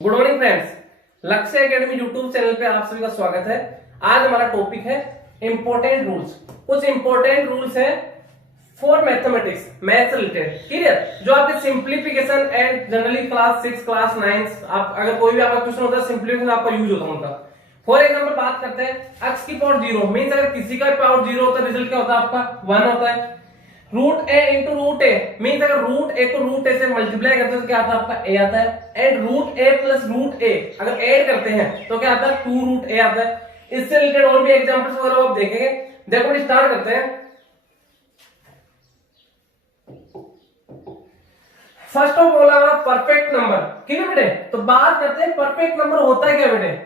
Good morning friends, लक्ष्य academy YouTube channel पे आप सभी का स्वागत है। आज हमारा टॉपिक है इंपॉर्टेंट रूल्स। कुछ इंपॉर्टेंट रूल्स हैं for mathematics, maths related, clear, जो आपके simplification and generally class 6 class 9 आप अगर कोई भी आपका क्वेश्चन होता है सिंप्लीफिकेशन आपका यूज होता है उनका। फॉर एग्जाम्पल बात करते हैं x की पावर 0 मीन्स अगर किसी का पावर 0 होता है रिजल्ट क्या होता है आपका 1 होता है। रूट ए इंटू रूट ए मीन्स अगर रूट ए को रूट ए से मल्टीप्लाई करते हैं तो क्या आता है आपका ए आता है। And root A plus root A अगर ऐड करते हैं तो क्या आता है 2 रूट ए आता है। इससे रिलेटेड और भी एग्जांपल्स वगैरह आप देखेंगे। देखो स्टार्ट करते हैं। फर्स्ट ऑफ ऑल हमारा परफेक्ट नंबर, ठीक है बेटे। तो बात करते हैं परफेक्ट नंबर होता है क्या बेटे,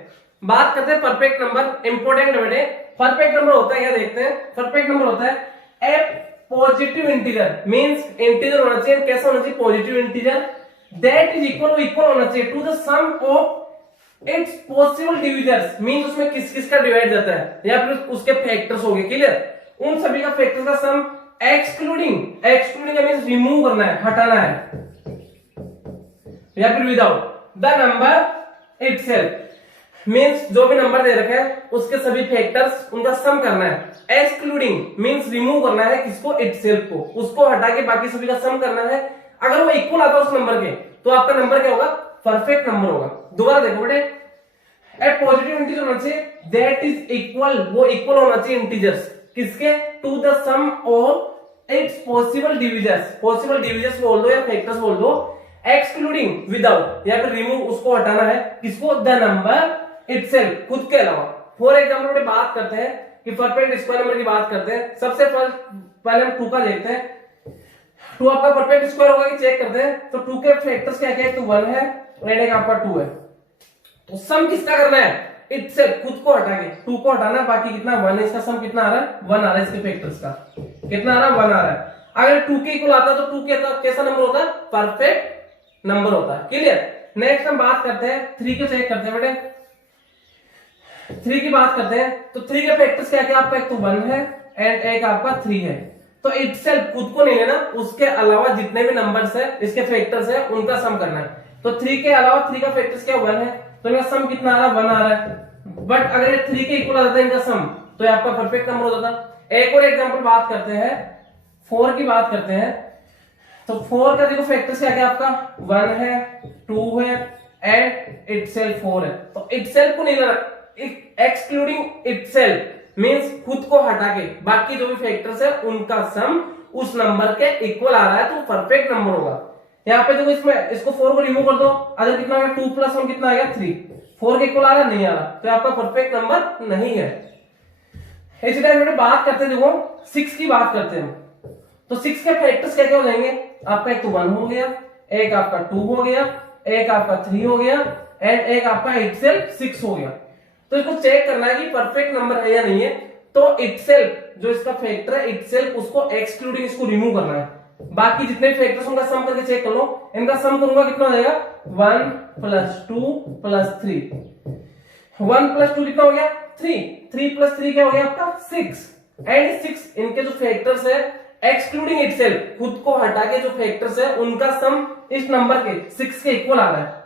बात करते हैं परफेक्ट नंबर, इंपोर्टेंट है बेटे। परफेक्ट नंबर होता है क्या देखते हैं। परफेक्ट नंबर होता है a positive integer means integer होना चाहिए, कैसा होना चाहिए positive integer, that is equal होना चाहिए to the sum of its possible divisors means उसमें किस किस का डिवाइड जाता है या फिर उसके फैक्टर्स हो गए, क्लियर, उन सभी का फैक्टर्स का सम एक्सक्लूडिंग का मींस रिमूव करना है, हटाना है, या फिर without the number itself means जो भी नंबर दे रखे हैं उसके सभी फैक्टर्स उनका सम करना है। एक्सक्लूडिंग मींस रिमूव करना है किसको, इटसेल्फ को, उसको हटा के बाकी सभी का सम करना है। अगर वो इक्वल आता है उस नंबर के तो आपका नंबर क्या होगा, परफेक्ट नंबर होगा। दोबारा देखो बेटे, ए पॉजिटिव इंटीजर होना चाहिए दैट इज इक्वल, वो इक्वल होना चाहिए इंटीजर्स किसके, to the sum of its possible divisors, possible divisors बोल दो या फैक्टर्स बोल दो, एक्सक्लूडिंग विदाउट या फिर रिमूव उसको हटाना है किसको, द नंबर इटसेल्फ, खुद के अलावा। फॉर एग्जाम्पल में बात करते हैं कि परफेक्ट स्क्वायर नंबर की बात करते हैं। सबसे पहले हम 2 का देखते हैं। 2 आपका परफेक्ट स्क्वायर होगा कि चेक करते हैं। तो 2 के फैक्टर्स क्या क्या है, तो 1 है और एक आपका 2 है। तो सम किसका करना है, इटसेल्फ, खुद को हटा के 2 को हटाना, बाकी कितना 1 है, इसका सम कितना आ रहा है 1 आ रहा है, इसके फैक्टर्स का कितना आ रहा है 1 आ रहा है। अगर 2 के इक्वल आता है तो 2 कैसा नंबर होता है, परफेक्ट नंबर होता है, क्लियर। नेक्स्ट हम बात करते हैं 3 के, चेक करते हैं बेटे 3 की बात करते हैं। तो 3 के फैक्टर्स क्या क्या आपका, एक तो 1 है एंड एक आपका 3 है। तो इटसेल्फ खुद को नहीं लेना, उसके अलावा जितने भी नंबर्स है इसके फैक्टर्स है उनका सम करना है। तो 3 के अलावा 3 का फैक्टर्स क्या 1 है, तो इनका सम कितना आ रहा है 1 आ रहा है। बट अगर ये 3 के इक्वल आ जाता है इनका सम तो ये आपका परफेक्ट नंबर हो जाता। एक और एग्जांपल बात करते हैं, 4 की बात करते हैं। तो 4 का देखो फैक्टर्स क्या क्या आपका 1 है 2 है एंड इटसेल्फ 4 है। तो इटसेल्फ को नहीं लेना, एक्सक्लूडिंग इटसेल्फ मींस खुद को हटा के बाकी जो भी फैक्टर्स है उनका सम उस नंबर के इक्वल आ रहा है तो परफेक्ट नंबर होगा। यहाँ पे देखो इसमें इसको 4 को रिमूव कर दो, अगर कितना आ गया 2 + 1 कितना आ गया 3, 4 के इक्वल आ रहा है नहीं आ रहा, तो आपका परफेक्ट नंबर नहीं है। इसी टाइम बात करते हैं, देखो 6 की बात करते हैं। तो 6 के फैक्टर्स क्या क्या हो जाएंगे आपका, एक तो 1 हो गया, एक आपका 2 हो गया, एक आपका 3 हो गया एंड एक आपका इटसेल्फ 6 हो गया। तो इसको चेक करना है कि परफेक्ट नंबर है या नहीं है। तो इटसेल्फ जो इसका फैक्टर है इटसेल्फ उसको एक्सक्लूडिंग इसको रिमूव करना है, बाकी जितने फैक्टर्स उनका सम करके चेक कर लो। इनका सम करूंगा कितना हो जाएगा 1 + 2 + 3, 1 + 2 कितना हो गया 3, 3 + 3 क्या हो गया आपका 6 एंड 6 इनके जो फैक्टर्स है एक्सक्लूडिंग इटसेल्फ खुद को हटा के जो फैक्टर्स है उनका सम इस नंबर के 6 के इक्वल आ रहा है।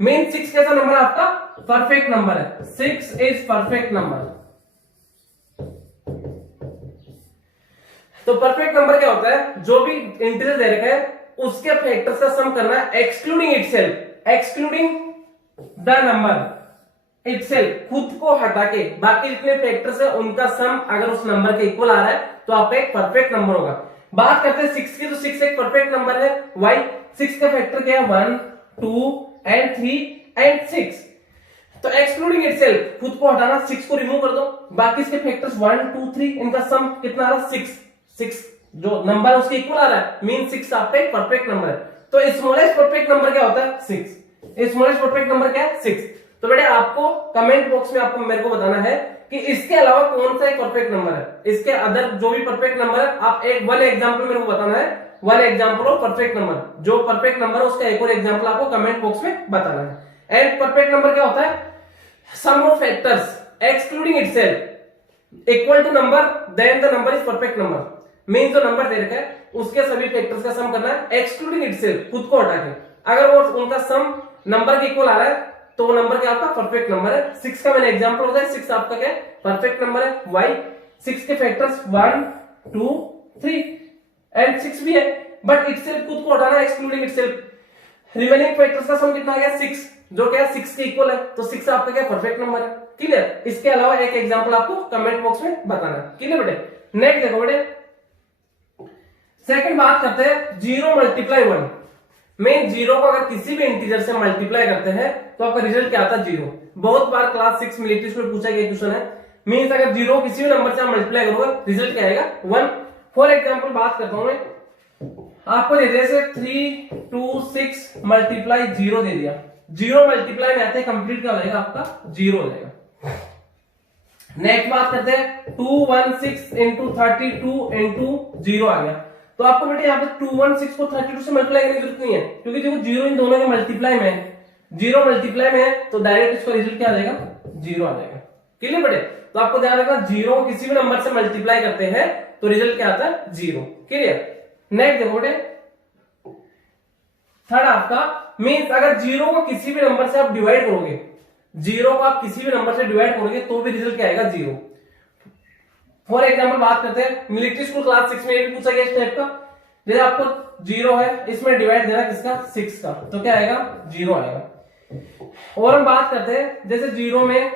मेन 6 कैसा नंबर है आपका, परफेक्ट नंबर है, 6 इज परफेक्ट नंबर। तो परफेक्ट नंबर क्या होता है, जो भी इंटीजर दे रखा है उसके फैक्टर्स का सम करना है excluding itself, excluding the number itself, खुद को हटा के बाकी जितने फैक्टर्स है उनका सम अगर उस नंबर के इक्वल आ रहा है तो आपका एक परफेक्ट नंबर होगा। बात करते हैं 6 की, तो 6 एक परफेक्ट नंबर है। वाई 6 का फैक्टर क्या है 1 2 एंड 3 एंड 6। तो एक्सक्लूडिंग इटसेल्फ खुद को हटाना, 6 को रिमूव कर दो, बाकी इसके फैक्टर्स 1 2 3 इनका सम कितना आ रहा है 6 जो नंबर उसके इक्वल आ रहा है मीन 6 आपका एक परफेक्ट नंबर है। तो स्मॉलेस्ट परफेक्ट नंबर क्या होता है 6, स्मॉलेस्ट परफेक्ट नंबर क्या है 6। तो बेटे आपको कमेंट बॉक्स में आपको मेरे को बताना है कि इसके अलावा कौन सा एक परफेक्ट नंबर है, इसके अदर जो भी परफेक्ट नंबर है आप एक 1 एग्जांपल मेरे को बताना है, 1 एग्जांपल ऑफ परफेक्ट नंबर, जो परफेक्ट नंबर है उसका एक और एग्जांपल आपको कमेंट बॉक्स में बताना है। एंड परफेक्ट नंबर क्या होता है, sum of factors excluding itself equal to number then the number is perfect number. Mean जो नंबर दे रखा है उसके सभी फैक्टर्स का सम करना है एक्सक्लूडिंग इटसेल्फ, खुद को हटा के। अगर वो उनका सम नंबर के इक्वल आ रहा है तो वो नंबर क्या आपका परफेक्ट नंबर है। 6 का मैंने एग्जांपल होता है, 6 आपका क्या है परफेक्ट नंबर है। वाई 6 के फैक्टर्स 1 2 3 एंड 6 भी है, बट इटसेल्फ खुद को हटाना एक्सक्लूडिंग इटसेल्फ। रिमेनिंग फैक्टर्स का सम कितना आ गया 6, जो क्या 6 के इक्वल है, तो 6 आपका क्या परफेक्ट नंबर है। क्लियर। इसके अलावा एक एग्जांपल आपको कमेंट बॉक्स में बताना। क्लियर बेटे। नेक्स्ट देखो बेटे, सेकंड बात करते हैं 0 मल्टीप्लाई 1। मेन 0 को अगर किसी भी इंटीजर से मल्टीप्लाई करते हैं तो आपका रिजल्ट क्या आता है 0। बहुत बार क्लास 6 मिलिट्री में पूछा गया क्वेश्चन है। मींस अगर 0 किसी भी नंबर से आप मल्टीप्लाई करोगे रिजल्ट क्या आएगा 1। फॉर एग्जांपल बात करता हूं मैं, आपको दे दिया जैसे 3 2 6 मल्टीप्लाई 0 दे दिया। 0 मल्टीप्लाई में आते हैं कंप्लीट क्या हो जाएगा आपका 0 हो जाएगा। नेक्स्ट बात करते हैं 216 इंटू 32 इंटू 0 आ गया। तो आपको बेटे यहाँ पे 216 को 32 से मल्टीप्लाई करने की जरूरत नहीं है, क्योंकि देखो 0 इन दोनों के मल्टीप्लाई में है, 0 मल्टीप्लाई में है तो डायरेक्ट इसका रिजल्ट क्या आ जाएगा 0 आ जाएगा। क्लियर बेटे। तो आपको ध्यान रखना 0 किसी भी नंबर से मल्टीप्लाई करते हैं तो रिजल्ट क्या आता है 0। क्लियर। नेक्स्ट देखो बेटे, थर्ड आपका मींस अगर 0 को किसी भी नंबर से आप डिवाइड करोगे, 0 को आप किसी भी नंबर से डिवाइड करोगे तो भी रिजल्ट क्या आएगा 0। फॉर एग्जाम्पल बात करते हैं मिलिट्री स्कूल क्लास 6 में ये भी पूछा गया इस टाइप का, जैसे आपको 0 है इसमें डिवाइड देना किसका 6 का, तो क्या आएगा 0 आएगा। और हम बात करते हैं जैसे 0 में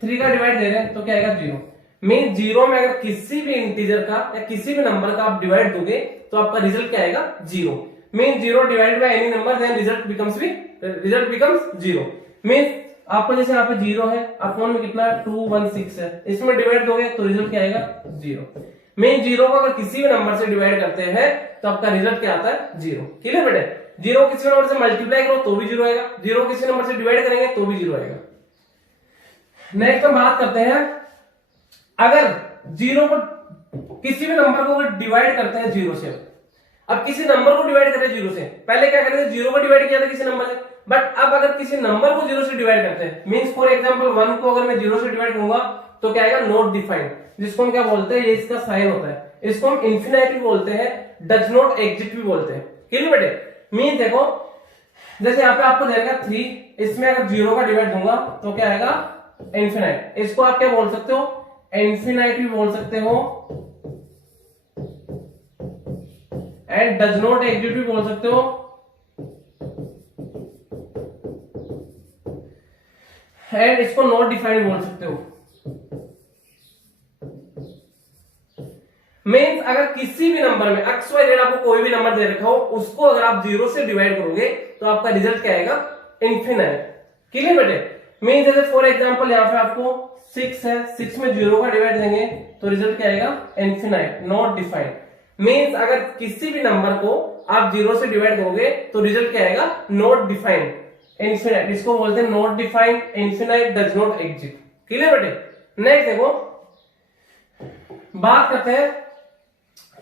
3 का डिवाइड दे रहे हैं तो क्या आएगा 0। मीन 0 में अगर किसी भी इंटीजर का या किसी भी नंबर का आप डिवाइड दोगे तो आपका रिजल्ट क्या आएगा 0। Mean 0 divide by any number then result becomes 0। मीन आपको जैसे यहाँ पे 0 है, अपॉन में कितना 216 है, इसमें डिवाइड दोगे तो रिजल्ट क्या आएगा 0। मेन 0 को अगर किसी भी नंबर से डिवाइड करते हैं तो आपका रिजल्ट क्या आता है 0। क्लियर बेटे। 0 किसी नंबर से मल्टीप्लाई करो तो भी 0 आएगा, 0 किसी नंबर से डिवाइड करेंगे तो भी 0 आएगा। नेक्स्ट हम बात करते हैं अगर 0 को किसी भी नंबर को डिवाइड करते हैं 0 से। अब किसी नंबर को डिवाइड करते हैं 0 से, पहले क्या करते थे 0 को डिवाइड किया था किसी नंबर से, बट अब अगर किसी नंबर को 0 से डिवाइड करते हैं मींस फॉर एग्जांपल 1 को अगर मैं 0 से डिवाइड करूंगा तो क्या आएगा नॉट डिफाइंड, जिसको हम क्या बोलते हैं ये इसका साइन होता है, इसको हम इन्फिनाइट भी बोलते हैं, डज नॉट एग्जिस्ट भी बोलते हैं। क्लियर बेटे। मीन देखो जैसे यहाँ पे आपको देगा 3, इसमें अगर 0 का डिवाइड दूंगा तो क्या आएगा इन्फिनाइट, इसको आप क्या बोल सकते हो इन्फिनाइट भी बोल सकते हो एंड डज नॉट एग्जिस्ट भी बोल सकते हो एंड इसको नॉट डिफाइंड बोल सकते हो। मीन्स अगर किसी भी नंबर में एक्स वाई जेड आपको कोई भी नंबर दे रखा हो उसको अगर आप 0 से डिवाइड करोगे तो आपका रिजल्ट क्या आएगा इन्फिनाइट। क्लियर बेटे। मीन्स जैसे फॉर एग्जांपल यहाँ पे आपको 6 है, 6 में 0 का डिवाइड देंगे तो रिजल्ट क्या आएगा इन्फिनाइट नॉट डिफाइंड। मीन्स अगर किसी भी नंबर को आप 0 से डिवाइड करोगे तो रिजल्ट क्या आएगा नॉट डिफाइंड इन्फिनाइट, इसको बोलते हैं not defined infinite does not exist. Clear बेटे। नेक्स्ट देखो बात करते हैं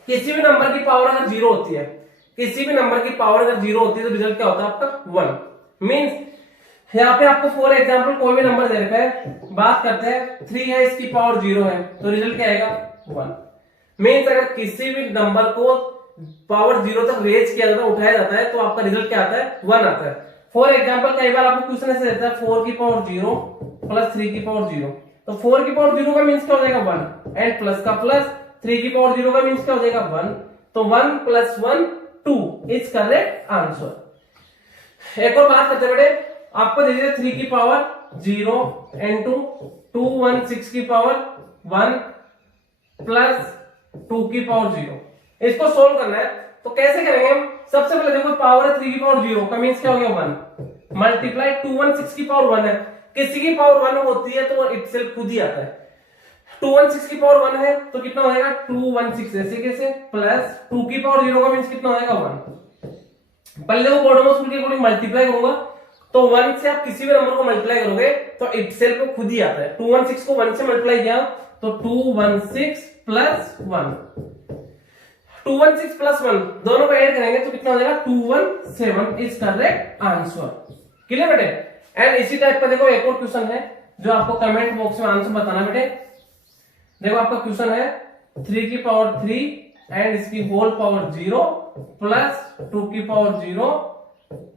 किसी भी नंबर की पावर अगर 0 होती है, किसी भी नंबर की पावर अगर 0 होती है तो रिजल्ट क्या होता है आपका 1। मींस यहाँ पे आपको फॉर एग्जांपल कोई भी नंबर दे रखा है, बात करते हैं 3 है इसकी पावर 0 है तो रिजल्ट क्या आएगा 1। मींस अगर किसी भी नंबर को पावर 0 तक रेज किया जाता है उठाया जाता है तो आपका रिजल्ट क्या आता है 1 आता है। फॉर एग्जांपल कई बार आपको क्वेश्चन ऐसे देता है 4 की पावर 0 प्लस 3 की पावर 0, तो 4 की पावर 0 का मींस क्या हो जाएगा 1 एंड प्लस का प्लस 3 की पावर 0 का मींस क्या हो जाएगा 1, तो 1 प्लस 1 2 इज करेक्ट आंसर। एक और बात करते हैं बेटे, आपको दे दीजिए 3 की पावर 0 इंटू 216 की पावर 1 प्लस 2 की पावर 0, इसको सोल्व करना है तो कैसे करेंगे हम। सबसे पहले देखो पावर है 3 की पावर 0 का मींस क्या हो गया 1 मल्टीप्लाई 216 की पावर 1 है, किसी की पावर 1 होती है तो इटसेल्फ खुद ही आता है। 216 की पावर 1 है तो कितना हो जाएगा 216 ऐसे कैसे प्लस 2 की पावर 0 का मींस कितना हो जाएगा 1। पहले देखो बॉटम ऑफ स्कूल के अकॉर्डिंग मल्टीप्लाई करूंगा तो 1 से आप किसी भी नंबर को मल्टीप्लाई करोगे तो इटसेल्फ खुद ही आता है। 216 को 1 से मल्टीप्लाई किया तो 216 प्लस 1, 216 प्लस 1 दोनों को ऐड करेंगे तो कितना हो जाएगा 217 इज करेक्ट आंसर। क्लियर बेटे। एंड इसी टाइप का देखो एक और क्वेश्चन है जो आपको कमेंट बॉक्स में आंसर बताना बेटे। देखो आपका क्वेश्चन है 3 की पावर 3 एंड इसकी होल पावर 0 प्लस 2 की पावर 0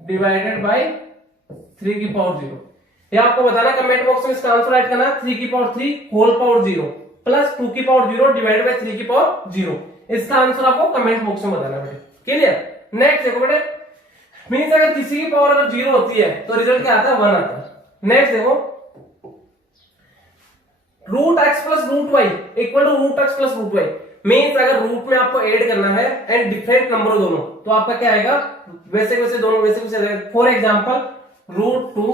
डिवाइडेड बाय 3 की पावर 0। ये आपको बताना, कमेंट बॉक्स में इसका आंसर राइट करना, 3 की पावर 3 होल पावर 0 प्लस 2 की पावर 0 डिवाइड बाय 3 की पावर 0। इसका आंसर आपको कमेंट बॉक्स में बताना बेटे। क्लियर। नेक्स्ट देखो बेटे, मीन्स अगर किसी की पावर अगर 0 होती है तो रिजल्ट क्या आता है, 1 आता है। नेक्स्ट देखो, root X plus root Y equal to root X plus root Y. Means अगर रूट में आपको ऐड करना है एंड डिफरेंट नंबर दोनों, तो आपका क्या आएगा, वैसे वैसे दोनों वैसे वैसे। For example root 2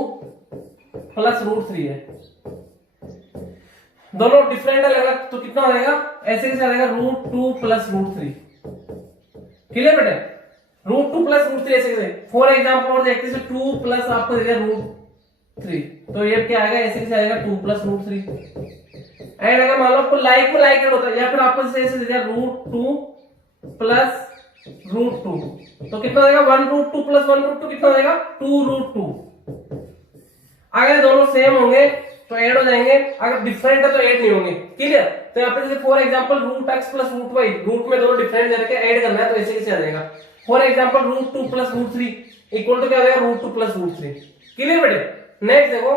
plus root 3 है, दोनों डिफरेंट अलग, तो कितना हो जाएगा, ऐसे कैसे आएगा, रूट 2 प्लस रूट 3। क्लियर बेटे, रूट 2 प्लस रूट 3 ऐसे कैसे। फॉर एग्जांपल और देखते हैं 2 प्लस आपको देगा रूट 3, तो ये क्या आएगा, ऐसे कैसे आएगा, 2 प्लस रूट 3। एंड अगर मान लो आपको लाइक में लाइक होता है, या फिर आपको ऐसे दे दिया रूट 2 प्लस रूट 2, तो कितना आएगा, 1 रूट 2 प्लस 1 रूट 2 कितना आएगा, 2 रूट 2। अगर दोनों सेम होंगे तो ऐड हो जाएंगे, अगर डिफरेंट है तो ऐड नहीं होंगे। क्लियर। तो यहाँ पे जैसे for example root X plus root Y, root में दोनों डिफरेंट करके ऐड करना है, तो ऐसे कैसे आ जाएगा। For example root 2 plus root 3 equal to क्या हो जाएगा, रूट 2 प्लस रूट 3। क्लियर बेटे। नेक्स्ट देखो,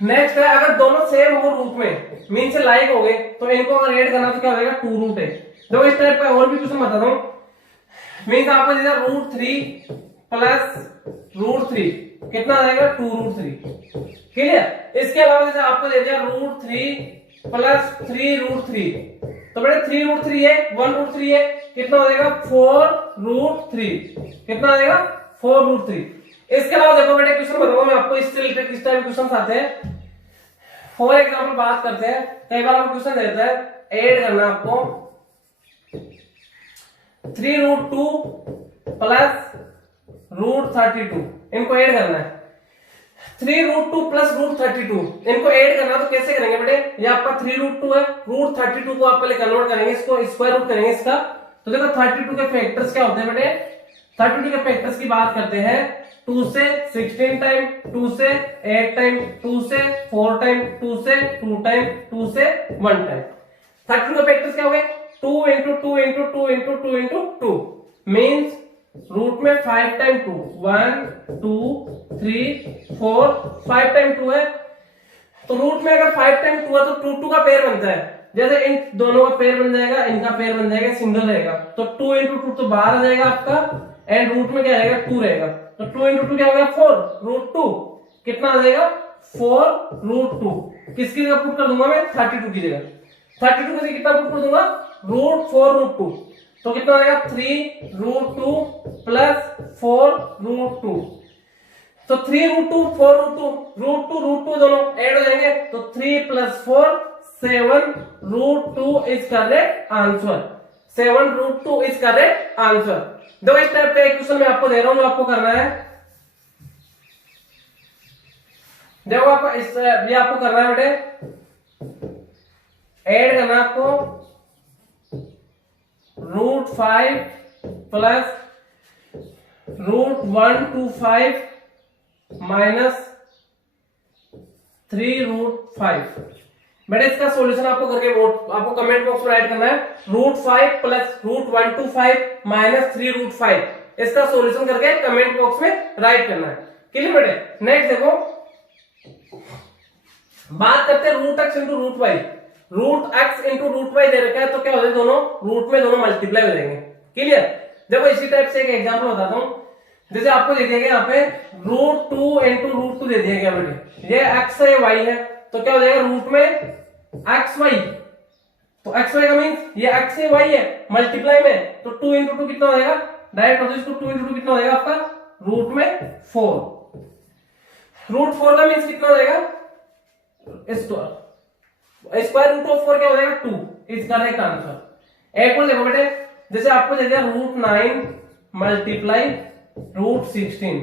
नेक्स्ट है अगर दोनों सेम हो रूट में, मीन से लाइक हो गए, तो इनको अगर ऐड करना तो क्या हो जाएगा, 2 रूट है। देखो इस टाइप का और भी क्वेश्चन बताता हूं। मीन्स आपको दिया रूट 3 प्लस रूट 3 कितना आ जाएगा, 2 रूट 3। क्लियर। इसके अलावा जैसे आपको दे दिया रूट 3 प्लस 3 रूट 3, तो बेटे 3 रूट 3 है, 1 रूट 3 है, कितना हो जाएगा, 4 रूट 3। कितना आ जाएगा, 4 रूट 3। इसके अलावा देखो बेटे क्वेश्चन बताऊंगा मैं आपको, इससे रिलेटेड किस टाइप के क्वेश्चन आते हैं। फॉर एग्जांपल बात करते हैं, कई बार आपको क्वेश्चन देता है ऐड करना आपको 3 रूट 2 प्लस रूट 32, इनको ऐड करना है। 3 रूट 2 प्लस रूट 32 इनको ऐड करना, तो कैसे करेंगे बेटे, ये आपका 3 रूट 2 है, रूट 32 को आप पहले कन्वर्ट करेंगे, इसको स्क्वायर रूट करेंगे इसका। तो देखो 32 के फैक्टर्स क्या होते हैं बेटे, 32 के फैक्टर्स की बात करते हैं, 2 से 16 टाइम, 2 से 8 टाइम, 2 से 4 टाइम, 2 से 2 टाइम, 2 से 1 टाइम। 32 के फैक्टर्स क्या हो गए, 2 into 2 into 2 into 2 into 2, means root में 5 टाइम 2, 1 2 3 4 5 टाइम 2 है। तो रूट में अगर 5 टाइम 2 है तो 2 2 का पेयर बनता है, जैसे इन दोनों का पेयर बन जाएगा, इनका पेयर बन जाएगा, सिंगल रहेगा, तो 2 इंटू 2 तो बाहर आ जाएगा आपका, एंड रूट में क्या आएगा, 2 रहेगा, तो 2 इंटू 2 क्या हो गया, 4 रूट 2। कितना आ जाएगा, 4 रूट 2। किसकी जगह पुट कर दूंगा मैं, 32 की जगह। 32 की जगह कितना पुट कर दूंगा, रूट 4 रूट 2, तो कितना आएगा, 3 रूट 2 प्लस 4 रूट 2। तो 3 रूट 2 4 रूट 2 दोनों ऐड हो जाएंगे, तो 3 plus 4 7 root 2 is correct answer. 7 root 2 is correct answer. दो इस टाइप का एक क्वेश्चन मैं आपको दे रहा हूं, जो आपको करना है, देखो आपको इस ये आपको करना है बेटे, ऐड करना आपको root 5 plus root 125 minus 3 root 5। बेटे इसका सॉल्यूशन आपको करके आपको कमेंट बॉक्स में राइट करना है, root 5 plus root 125 minus 3 root 5, इसका सॉल्यूशन करके कमेंट बॉक्स में राइट करना है। क्लियर बेटे। नेक्स्ट देखो, बात करते हैं root X into root Y. Root X into root Y दे रखा है, तो क्या हो जाए, दोनों रूट में दोनों मल्टीप्लाई हो जाएंगे। क्लियर। देखो इसी टाइप से एक एग्जाम्पल बताता हूं, जैसे आपको दे दिया गया यहाँ पे रूट 2 इंटू रूट 2 दे दिया गया बेटे, ये एक्स है वाई है, तो क्या हो जाएगा, रूट में एक्स वाई, तो एक्स वाई का मीन ये एक्स है वाई है, मल्टीप्लाई में, तो 2 इंटू 2 कितना हो जाएगा, डायरेक्ट होता है इसको, 2 इंटू 2 कितना हो जाएगा आपका, रूट में 4। रूट 4 का मीन कितना हो जाएगा, स्क्वायर रूट ऑफ 4 क्या हो जाएगा, 2 इज करेक्ट आंसर। एक और देखो बेटे, जैसे आपको दे दिया root 9 multiply root 16,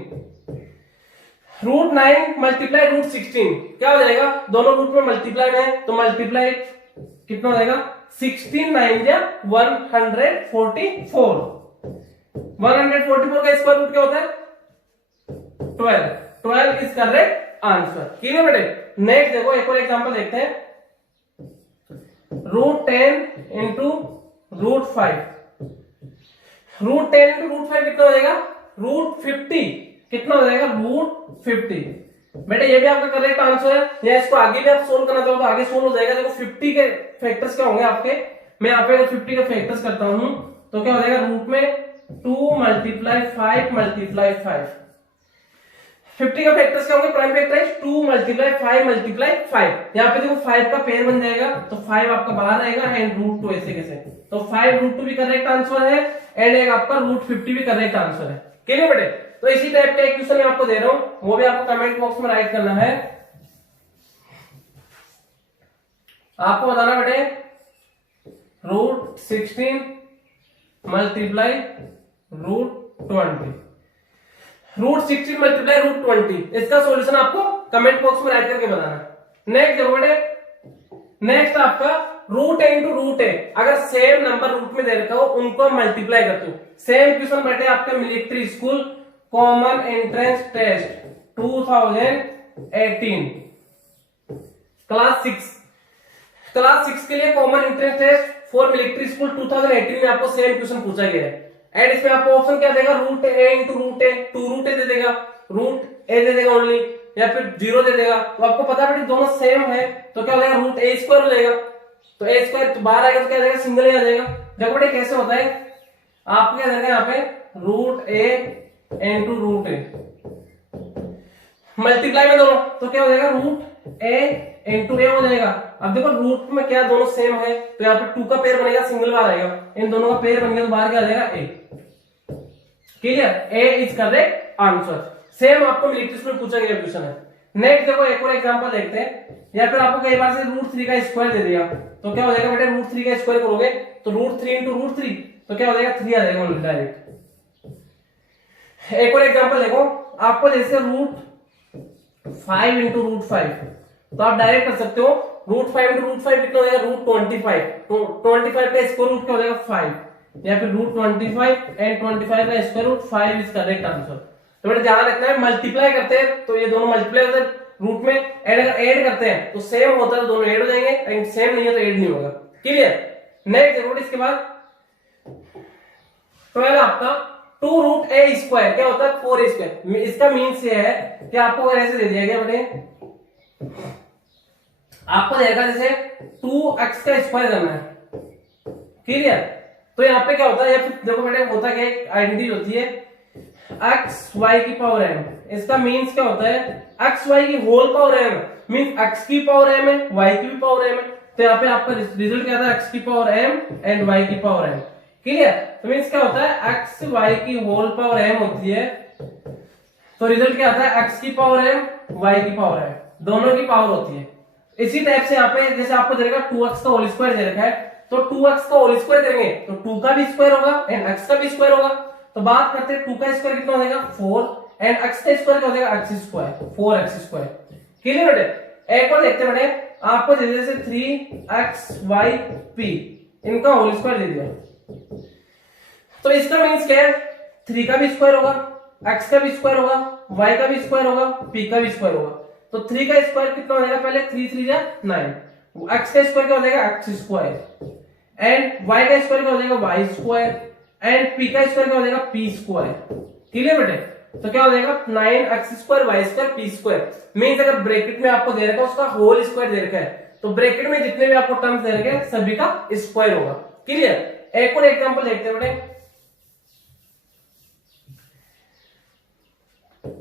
root 9 multiply root 16 क्या हो जाएगा, दोनों रूट में मल्टीप्लाई में, तो मल्टीप्लाई कितना हो जाएगा, 16 9 या 144। 144 का स्क्वायर रूट क्या होता है, 12। 12 इज करेक्ट आंसर। क्लियर बेटे। नेक्स्ट देखो एक और एग्जांपल देखते हैं, root 10 into root 5। Root 10 into root 5 कितना हो जाएगा, रूट 50 कितना हो जाएगा √50। बेटा ये भी आपका करेक्ट आंसर है, या इसको आगे भी आप सोल्व करना चाहो तो आगे सोल्व हो जाएगा। देखो 50 के फैक्टर्स क्या होंगे आपके, मैं यहाँ पे अगर 50 के फैक्टर्स करता हूं तो क्या हो जाएगा, रूट में 2 मल्टीप्लाई 5 मल्टीप्लाई 5। 50 का फैक्टर्स क्या होंगे, प्राइम फैक्टराइज 2 मल्टीप्लाई 5 मल्टीप्लाई 5। यहाँ पे देखो 5 का पेयर बन जाएगा तो 5 आपका बाहर आएगा एंड √2 ऐसे कैसे, तो 5 √2 भी करेक्ट आंसर है एंड एक आपका √50 भी करेक्ट आंसर है। क्लियर बेटे, तो इसी टाइप का एक क्वेश्चन मैं आपको दे रहा हूं, वो भी आपको कमेंट बॉक्स में राइट करना है। आपको बताना बेटे √16 मल्टीप्लाई √20, √16 मल्टीप्लाई √20, इसका सॉल्यूशन आपको कमेंट बॉक्स में राइट करके बताना। नेक्स्ट देखो बेटे, नेक्स्ट आपका root A into root A, अगर सेम नंबर रूट में दे रखा हो उनको मल्टीप्लाई करते हो। सेम क्वेश्चन बैठे आपके military school common entrance test 2018 class 6 के लिए common entrance test for military school 2018 में आपको सेम क्वेश्चन पूछा गया है। एंड इसमें आपको ऑप्शन क्या देगा, रूट ए इंटू रूट ए, 2 रूट ए दे देगा, रूट ए दे देगा ओनली, या फिर 0 दे देगा। तो आपको पता है दोनों सेम है तो क्या हो जाएगा, रूट ए स्क्वायर हो जाएगा, तो ए स्क्वायर तो बाहर आएगा तो क्या जाएगा, सिंगल ही आ जाएगा। देखो बेटे कैसे होता है, आपको क्या देगा यहाँ पे root A into root A multiply में दोनों, तो क्या हो जाएगा रूट ए इंटू ए हो जाएगा। अब देखो रूट में क्या दोनों सेम है तो यहाँ पे 2 का पेयर बनेगा, सिंगल बार आएगा, इन दोनों का पेयर बन गया तो बाहर क्या आ जाएगा A. Clear, A is correct answer. Same आपको मिलिट्री में पूछा गया क्वेश्चन है। नेक्स्ट देखो एक और एग्जांपल देखते हैं, या फिर आपको कई बार से √3 का स्क्वायर दे दिया तो क्या हो जाएगा बेटे, √3 का स्क्वायर करोगे तो √3 इंटू √3 तो क्या हो जाएगा 3 आ जाएगा डायरेक्ट। एक और एग्जांपल देखो, आपको जैसे √5 इंटू √5 तो आप डायरेक्ट कर सकते हो, √5 इंटू √5 कितना हो जाएगा, √25, तो 25 का स्क्वायर रूट क्या हो जाएगा 5, या फिर √25 एंड 25 का square root 5 is correct answer. तो बेटा ध्यान रखना है, मल्टीप्लाई करते हैं तो ये दोनों मल्टीप्लाई होते हैं रूट में, एंड अगर ऐड करते हैं तो सेम होता है तो दोनों ऐड हो जाएंगे, एंड सेम नहीं है तो ऐड नहीं होगा। क्लियर, नेक्स्ट देखो इसके बाद 12 आपका 2 रूट ए स्क्वायर क्या होता है 4 स्क्वायर। इसका मीन्स ये है कि आपको अगर ऐसे दे दिया गया बेटे, आपको देगा जैसे 2x का स्क्वायर करना है। क्लियर, तो यहाँ पे क्या होता है, देखो बेटे होता क्या, एक आइडेंटिटी होती है x y की पावर m, इसका मीन्स क्या होता है x y की whole power m, means x की पावर m है, y की भी पावर m है, तो यहाँ पे आपका रिजल्ट क्या आता है x की पावर m एंड y की पावर m। क्लियर, तो मीन्स क्या होता है x y की होल पावर m होती है, तो रिजल्ट क्या आता है x की पावर m y की पावर m, दोनों की पावर होती है। इसी टाइप से यहाँ पे जैसे आपको दे रखा 2x का होल स्क्वायर दे रखा है, तो 2x का होल स्क्वायर करेंगे तो 2 का भी स्क्वायर होगा एंड x का भी स्क्वायर होगा। तो बात करते हैं 2 का स्क्वायर कितना हो जाएगा 4 एंड x का स्क्वायर क्या हो जाएगा x square, 4x square. Clear बेटे, एक और देखते हैं बेटे, आपको जैसे 3xyp इनका होल स्क्वायर दे दिया, तो इसका मीन्स क्या है, 3 का भी स्क्वायर होगा, x का भी स्क्वायर होगा, y का भी स्क्वायर होगा, p का भी स्क्वायर होगा। तो 3 का स्क्वायर कितना हो जाएगा, पहले 3 3 जा 9, x का स्क्वायर क्या हो जाएगा x स्क्वायर, एंड y का स्क्वायर क्या हो जाएगा y स्क्वायर, एंड p का स्क्वायर क्या हो जाएगा p स्क्वायर। क्लियर बेटे, तो क्या हो जाएगा 9x square y square p square. Means अगर ब्रैकेट में आपको दे रखा है उसका होल स्क्वायर दे रखा है, तो ब्रैकेट में जितने भी आपको टर्म्स दे रखे हैं सभी का स्क्वायर होगा। क्लियर, एक और एग्जांपल देखते हैं बेटे,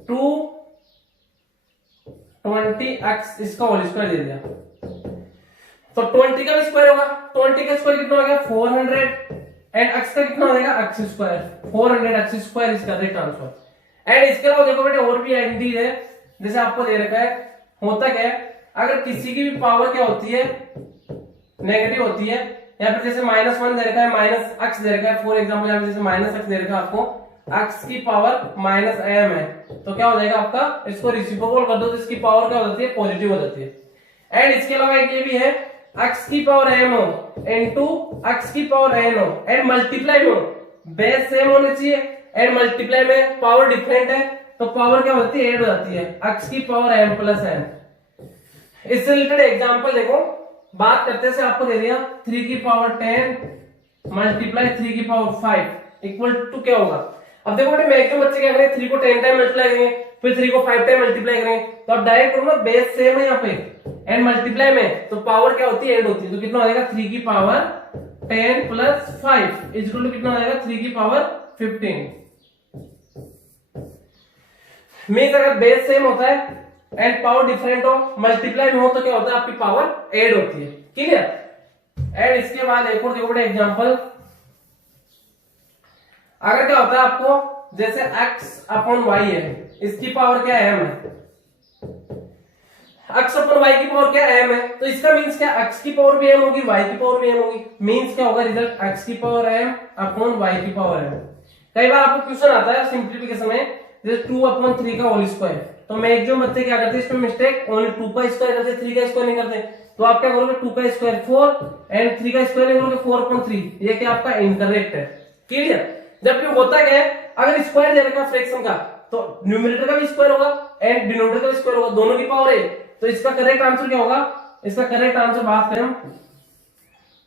220x इसका होल स्क्वायर दे दिया, तो 20 का भी स्क्वायर होगा, 20 का स्क्वायर कितना हो गया 400 एंड x का कितना हो जाएगा x स्क्वायर, 400x स्क्वायर इसका करेक्ट आंसर। एंड इसके अलावा देखो बेटे और भी आइडेंटिटी है, जैसे आपको दे रखा है, होता क्या है अगर किसी की भी पावर क्या होती है नेगेटिव होती है, या फिर जैसे -1 दे रखा है, -x दे रखा है, फॉर एग्जांपल यहाँ पे जैसे -x दे रखा है आपको, x की पावर -m है, तो क्या हो जाएगा आपका, इसको रेसिप्रोकल कर दो तो इसकी पावर क्या हो जाती है पॉजिटिव हो जाती है। एंड इसके अलावा एक ये भी है, x की पावर m हो इनटू x की पावर n हो एंड मल्टीप्लाई हो, बेस सेम होने चाहिए एंड मल्टीप्लाई में पावर डिफरेंट है तो पावर क्या होती है ऐड हो जाती है, x की पावर m प्लस n। इससे रिलेटेड एग्जांपल देखो, बात करते से आपको दे दिया 3 की पावर 10 मल्टीप्लाई 3 की पावर 5 इक्वल टू क्या होगा, अब देखो बेटे मैक्सिमम बच्चे क्या करेंगे, 3 को 10 टाइम मल्टीप्लाई करेंगे, फिर 3 को 5 टाइम मल्टीप्लाई करेंगे, तो आप डायरेक्ट करो ना, बेस सेम है यहाँ पे एंड मल्टीप्लाई में तो पावर क्या होती है, एड होती है, तो कितना हो जाएगा 3 की power 10 plus 5 is equal to कितना हो जाएगा 3 की पावर 15। मीन्स अगर बेस सेम होता है एंड पावर डिफरेंट हो, मल्टीप्लाई में हो, तो क्या होता है आपकी पावर एड होती है। क्लियर। एंड इसके बाद एक और देखो बेटा एग्जांपल, अगर क्या होता है आपको, जैसे x अपॉन y है, इसकी पावर क्या m है, x अपॉन y की पावर क्या m है, तो इसका मीन्स क्या x की पावर भी m होगी, y की पावर भी m होगी, मीन्स क्या होगा रिजल्ट, x की पावर m अपॉन y की पावर m। कई बार आपको क्वेश्चन आता है सिंप्लीफिकेशन में, जैसे 2 अपॉन 3 का होल स्क्वायर, तो मैक्सिमम बच्चे क्या करते हैं इसमें मिस्टेक, ओनली 2 का स्क्वायर करते, 3 का स्क्वायर नहीं करते, तो आप क्या करोगे 2 का स्क्वायर 4 एंड 3 का स्क्वायर नहीं करोगे 4 अपॉन 3, ये क्या आपका इनकरेक्ट है। क्लियर। जबकि होता क्या है, अगर स्क्वायर दे रखा फ्रैक्शन का, तो न्यूमरेटर का भी स्क्वायर होगा एंड डिनोमिनेटर का भी स्क्वायर होगा, दोनों की पावर है, तो इसका करेक्ट आंसर क्या होगा, इसका करेक्ट आंसर बात करें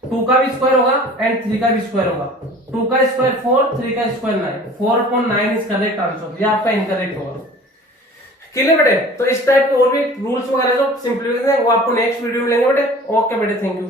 2 का भी स्क्वायर होगा एंड 3 का भी स्क्वायर होगा, 2 का स्क्वायर 4, 3 का square 9, 4 upon 9 is correct answer, ये आपका इनकरेक्ट होगा। क्लियर बेटे। तो इस टाइप के और भी रूल्स वगैरह जो सिंप्लीफिकेशन है वो आपको नेक्स्ट वीडियो में लेंगे बेटे। ओके बेटे, थैंक यू।